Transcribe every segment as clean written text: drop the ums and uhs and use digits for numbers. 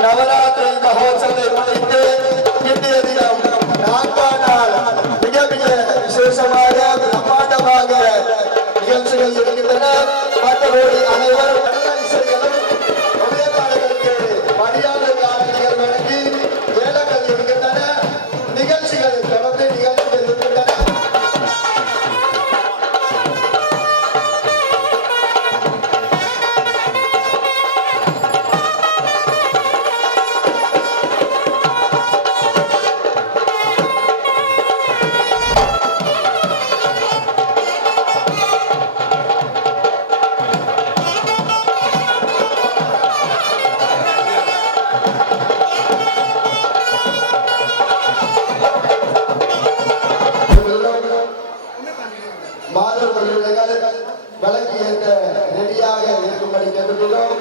நவராத்திரி மகோத்சவத்தை முன்னிட்டு இன்றைய தினம் 4ஆம் நாள் மிக மிக விசேஷமாக பிரம்மாண்டமாக நிகழ்ச்சிகள் இருக்கின்றன. மற்றபடி அனைவரும் மரியாதை நிகழ்வு வழங்கி ஏலங்கள் இருக்கின்றன. நிகழ்ச்சிகள் தொடர்ந்து நிகழ்ச்சிகள் இருக்கின்றன. விலக்கி ஏற்க ரெடியாக இருக்கும்படி கேட்டுள்ளோம்.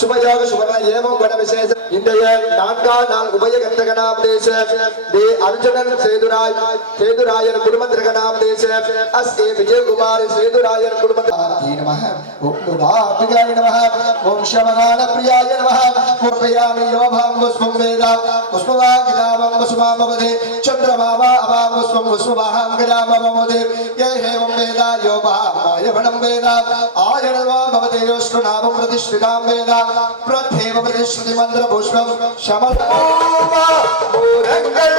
சுபயோக சுபன ஏவம் குண விசேஷ இன்றைய 4ஆம் நாள் உபயகந்தகனாமதேச தே அர்ஜுனன் சேதுராயர் குடும்பத்திற்கனாமதேச அஸ்தே விஜயகுமார் சேதுராயர் குடும்பத்திற்கு நமஹ ஓம் குணாபிகாய நமஹ ஓம் ஷமகான பிரியாய நமஹ முர்பயாமி யோபாம் புஷ்பம் வேதா புஷ்பவாகிதாமம் வசுமாமவதே சந்திரமாமா அபாம் புஷ்பம் வசுமாஹம் கிராமமவதே யே ஹேவம் வேதா யோபாம் ஆயவனம் வேதா ஆயனவா பவதே யோஷ்ணுநாமம் பிரதிஷ்ഠிதாம் வேதா பிரத்யேவ பிரதிஷ்ഠிதி மந்திர புஷ்பம் ஷமலோமா மூரங்கள்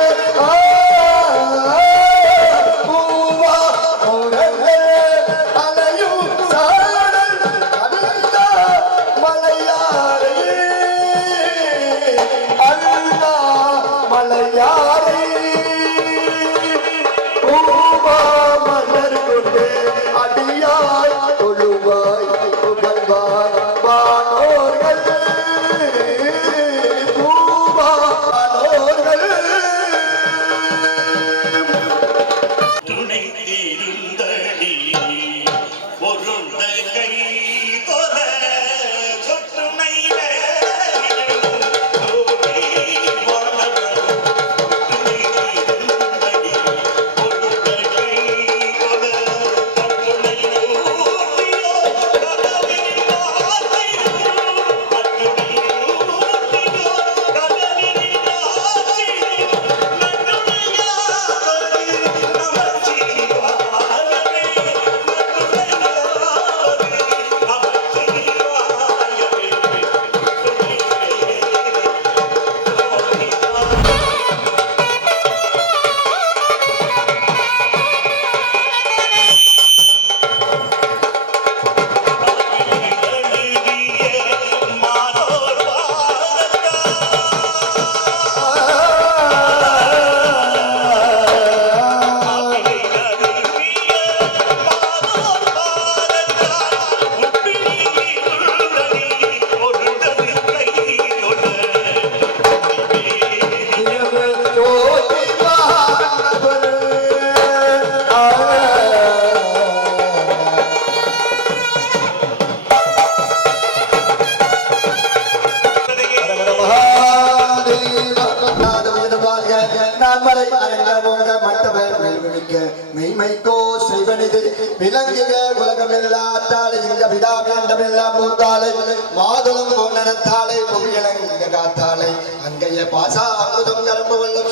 மெய்மைக்கோ செய்வனிது விலங்குக உலகமெல்லாத்தாலே இங்க விடாமேண்டமெல்லாம் போத்தாலே மாதுளம் போனத்தாலே புவியலங்க காத்தாலே அங்கைய பாசா அமுதம் கரும்பு வெள்ளம்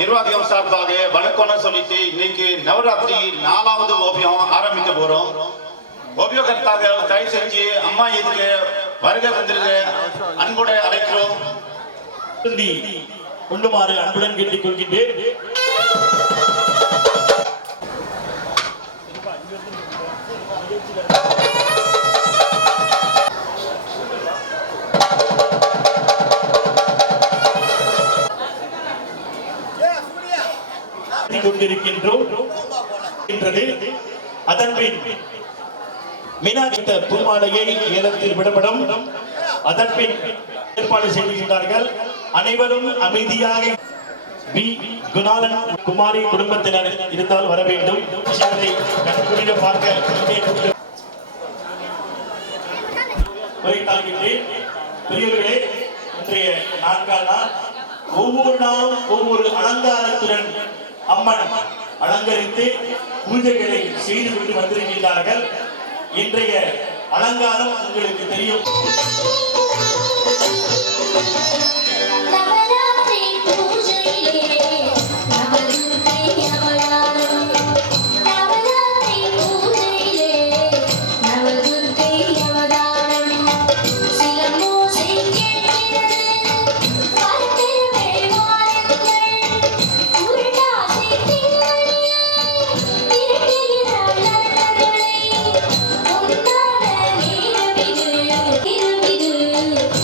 நிர்வாகியம் சார்பாக வணக்கம்னு சொல்லிட்டு இன்னைக்கு நவராத்திரி 4வது ஓவியம் ஆரம்பிக்க போறோம். ஓவியகர்த்தாக்கள் தயவு செஞ்சு அம்மா இதுக்கு வருகை வந்திருக்க அன்போட அழைக்கிறோம். கொண்டுமாறு அன்புடன் கேட்டுக் கொள்கின்றேன். அதன்பின் மீனாட்சி பூமாலையை ஏலத்தில் விடப்படும். அதன்பின் ஏற்பாடு செய்கின்றார்கள். அனைவரும் அமைதியாக குணாலன் குமாரி குடும்பத்தினர் இருந்தால் வர வேண்டும். கண்குளிர பார்க்க பெரியவர்களே, இன்றைய 4ஆம் நாள் ஒவ்வொரு நாளும் ஒவ்வொரு அலங்காரத்துடன் அம்மன் அலங்கரித்து பூஜைகளை செய்துவிட்டு வந்திருக்கின்றார்கள். இன்றைய அலங்காரம் உங்களுக்கு தெரியும். இது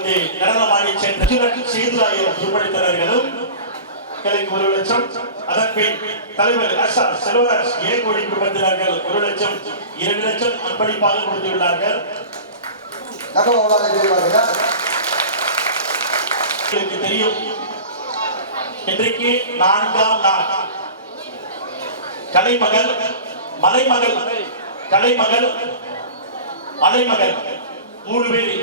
வந்து நடனமாடி சென்ற சேதுராயர் குடும்பத்தினர்களும் கலைக்கு 1 லட்சம். அதன் பின் தலைவர் செல்வராஜ் ஏகோடி குடும்பத்தினர்கள் 1 லட்சம் 2 லட்சம் அன்பளிப்பாக கொடுத்துள்ளார்கள். உங்களுக்கு தெரியும், இன்றைக்கு 4ஆம் நாள் கலைமகள் மலைமகள் கலைமகள் மலைமகள் 3 பேர்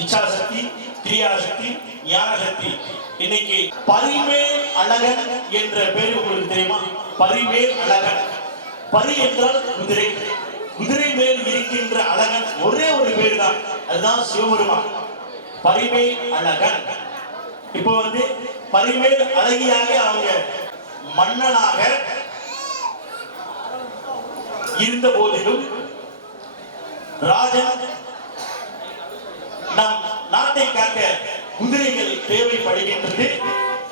இச்சாசக்தி, கிரியாசக்தி, ஞானசக்தி. இன்னைக்கு பரிமேல் அழகன் என்ற பேர் உங்களுக்கு தெரியுமா? பரிமேல் அழகன். பரி என்றால் குதிரை, குதிரை மேல் இருக்கின்ற அழகன் ஒரே ஒரு பேர் தான், அதுதான் சிவபெருமான். பரிமேல் அழகன். இப்போ வந்து பரிமேல் அழகியாக அவங்க மன்னனாக இருந்த போதிலும் ராஜன் நம் நாட்டை காக்க குதிரைகள் தேவைப்படுகின்றது.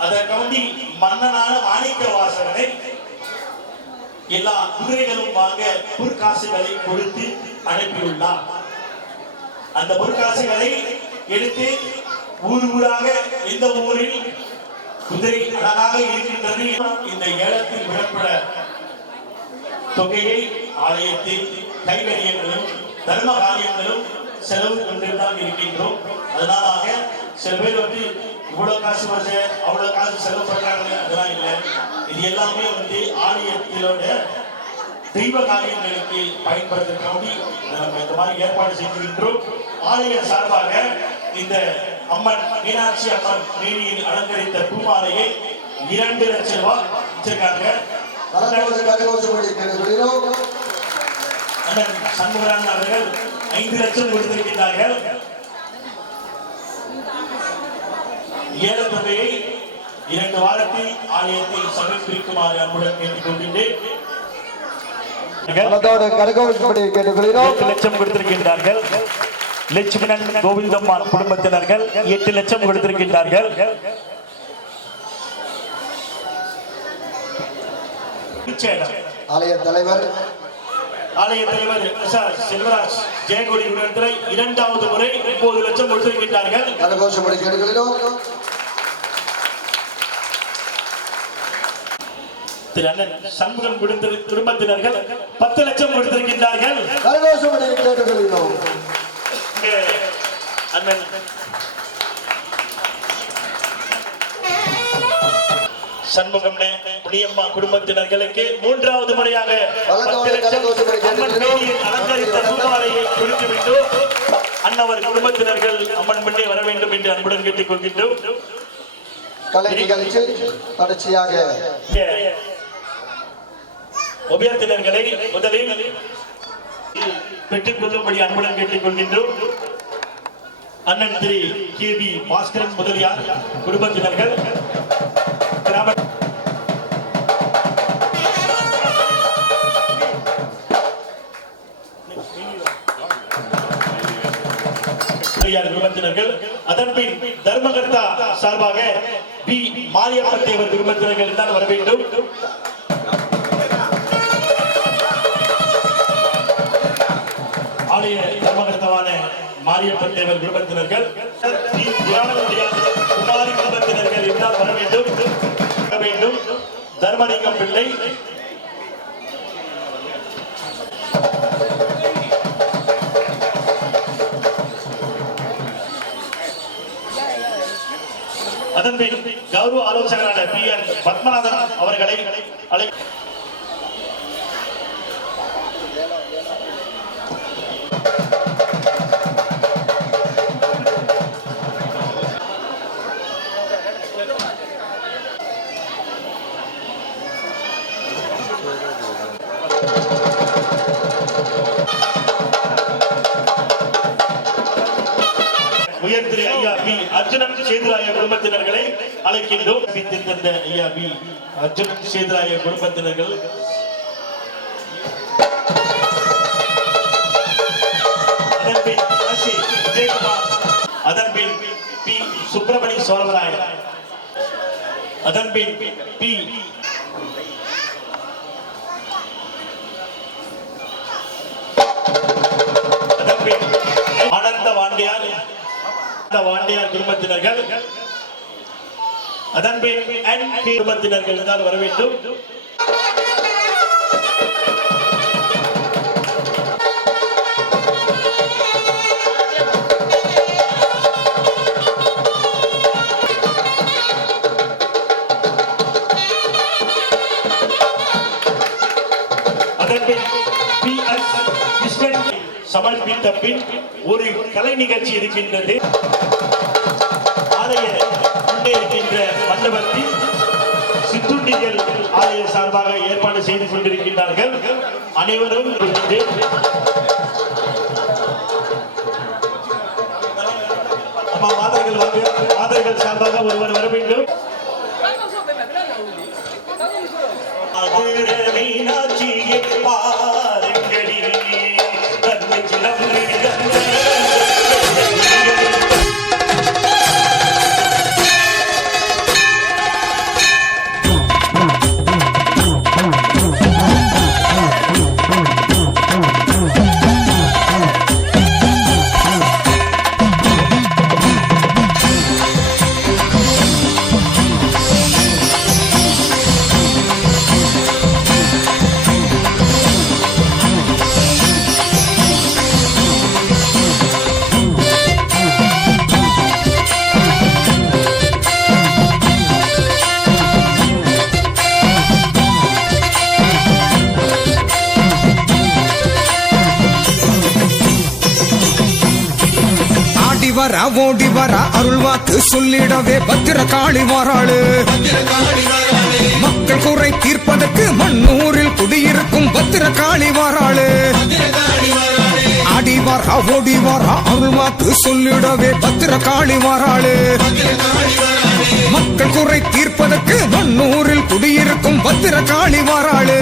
அதற்காண்டி மன்னனான மாணிக்க வாசகனை எல்லா குதிரைகளும் வாங்க பொற்காசுகளை கொடுத்து அனுப்பியுள்ளார். அந்த பொற்காசுகளை எடுத்து ஊராக எந்த ஊரில் குதிரை அழகாக இருக்கின்றது இந்த ஏலத்தில் விடப்பட தொகையை ஆலயத்தில் கைகரியங்களும் தர்ம காரியங்களும் செலவு கொண்டுதான் இருக்கின்றோம். அதனால சில பேர் வந்து இவ்வளவு காசு வருது அவ்வளவு காசு செலவு பண்றாங்க, அதெல்லாம் இல்லை. இது எல்லாமே வந்து ஆலயத்திலோட தெய்வ காரியங்களுக்கு பயன்படுத்துறதுக்காண்டி நம்ம இந்த மாதிரி ஏற்பாடு செய்திருக்கின்றோம். ஆலய சார்பாக இந்த அம்மன் மீனாட்சி அம்மன் மேனியில் அலங்கரித்த பூமாலையை 2 லட்சம் ரூபாய் வச்சிருக்காங்க. சண்முகராஜன் அவர்கள் 5 லட்சம் கொடுத்திருக்கிறார்கள். ஏலத்தொகையை 2 வாரத்தில் ஆலயத்தில் சமர்ப்பிக்குமாறு அன்புடன் கேட்டுக்கொள்கின்றேன். 8 லட்சம் கொடுத்திருக்கின்றார்கள். லட்சுமணன் கோவிந்தம்மாள் குடும்பத்தினர்கள் 8 லட்சம் கொடுத்திருக்கின்றார்கள். ஆலய தலைவர் செல்வராஜ் ஜெயகொடி குடும்பத்தினர் 2வது முறை 9 லட்சம் கொடுத்திருக்கின்றார்கள். திரு அண்ணன் சண்முகம் குடும்பத்தினர்கள் 10 லட்சம் கொடுத்திருக்கின்றார்கள். அண்ணன் சண்முகம் முனியம்மா குடும்பத்தினர்களுக்கு 3வது முறையாக 10 லட்சம் அலங்கரித்த பூமாலையை கொடுத்துவிட்டு அன்னவர் குடும்பத்தினர்கள் அம்மன் முன்னே வர வேண்டும் என்று அன்புடன் கேட்டுக் கொள்கின்றோம். கலை நிகழ்ச்சியில் தொடர்ச்சியாக உபயத்தினர்களை முதலில் பெற்றுக் கொள்ளும்படி அன்புடன் கேட்டுக் கொள்கின்றோம். அண்ணன் திரு KB பாஸ்கரன் முதலியார் குடும்பத்தினர்கள் குடும்பத்தினர்கள். அதன்பின் தர்மகர்த்தா சார்பாக பி மாரியப்பன் தேவர் குடும்பத்தினர்கள் தான் வர வேண்டும். ஆலய தர்மகர்த்தாவான மாரியப்பன் தேவர் குடும்பத்தினர்கள் குமாரி குடும்பத்தினர்கள் இருந்தால் வர வேண்டும். தர்மலிங்கம் பிள்ளை அதன்பின் கௌரவ ஆலோசகரான PR பத்மநாதன் அவர்களை உயர் திரு ஐயா பி அர்ஜுனன் சேதுராய குடும்பத்தினர்களை அழைக்கின்றோம். தந்த ஐயா பி அர்ஜுனன் சேதுராய குடும்பத்தினர்கள் அதன்பின் பி சுப்பிரமணிய சோழவராயர், அதன்பின் பி ஆனந்த வாண்டியார், வாண்டியார் குடும்பத்தினர்கள் அதன் பின் குடும்பத்தினர்கள் தான் வர வேண்டும். சமர்ப்பித்த பின் ஒரு கலை நிகழ்ச்சி இருக்கின்றது. ஆலய முன்னே இருக்கின்ற மண்டபத்தில் சிற்றுண்டிகள் ஆலய சார்பாக ஏற்பாடு செய்து கொண்டிருக்கின்றார்கள். அனைவரும் மாதர்கள் சார்பாக ஒருவர் வர வேண்டும். மீனாட்சியை பாருங்களே ஓடி வரா அருள் வாக்கு சொல்லிடவே பத்திரகாளி வாராளு. மக்கள் குறை தீர்ப்பதற்கு மண்ணூரில் குடியிருக்கும் பத்திரகாளி வாராளு. ஆடி வரா ஓடி வரா அருள் வாக்கு சொல்லிடவே பத்திரகாளி வாராளு. மக்கள் குறை தீர்ப்பதற்கு மண்ணூரில் குடியிருக்கும் பத்திரகாளி வாராளு.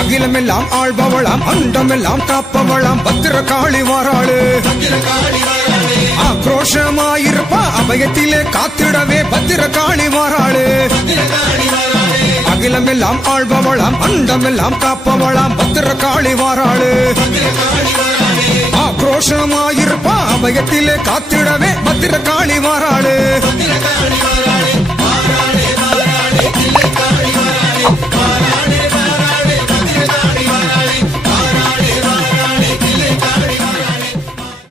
அகிலமெல்லாம் ஆள்பவளாம் அண்டமெல்லாம் காப்பவளாம் பத்திரகாளி வாராளு. ஆக்ரோஷமாயிருப்பா அபயத்திலே காத்திடவே பத்திரகாளி வாராளு. அகிலமெல்லாம் ஆள்பவளாம் அண்டமெல்லாம் காப்பவளாம் பத்திரகாளி வாராளு. ஆக்ரோஷமாயிருப்பா அபயத்திலே காத்திடவே பத்திரகாளி வாராளு.